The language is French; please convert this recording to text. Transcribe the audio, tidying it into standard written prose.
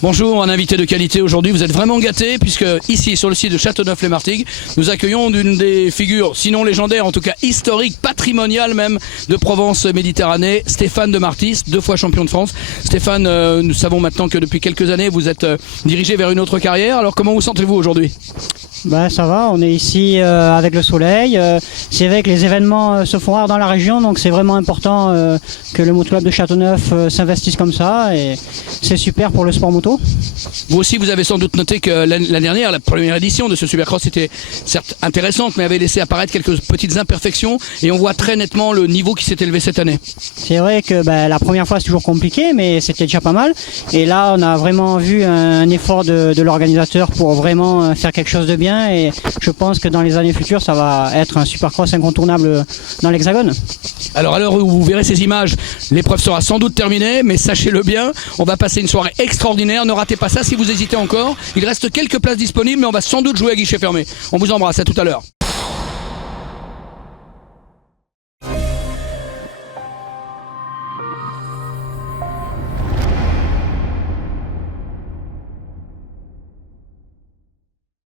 Bonjour, un invité de qualité aujourd'hui. Vous êtes vraiment gâtés puisque ici, sur le site de Châteauneuf-les-Martigues, nous accueillons d'une des figures, sinon légendaires, en tout cas historiques, patrimoniales même, de Provence-Méditerranée, Stéphane de Martis, 2 fois champion de France. Stéphane, nous savons maintenant que depuis quelques années, vous êtes dirigé vers une autre carrière. Alors comment vous sentez-vous aujourd'hui ? Ben, ça va, on est ici avec le soleil. C'est vrai que les événements se font rares dans la région, donc c'est vraiment important que le Moto Club de Châteauneuf s'investisse comme ça, et c'est super pour le sport moto. Vous aussi, vous avez sans doute noté que l'année dernière, la première édition de ce Supercross était certes intéressante, mais avait laissé apparaître quelques petites imperfections, et on voit très nettement le niveau qui s'est élevé cette année. C'est vrai que la première fois c'est toujours compliqué, mais c'était déjà pas mal. Et là, on a vraiment vu un effort de l'organisateur pour vraiment faire quelque chose de bien. Et je pense que dans les années futures, ça va être un Supercross incontournable dans l'Hexagone. Alors à l'heure où vous verrez ces images, l'épreuve sera sans doute terminée, mais sachez-le bien, on va passer une soirée extraordinaire. Ne ratez pas ça si vous hésitez encore. Il reste quelques places disponibles, mais on va sans doute jouer à guichet fermé. On vous embrasse, à tout à l'heure.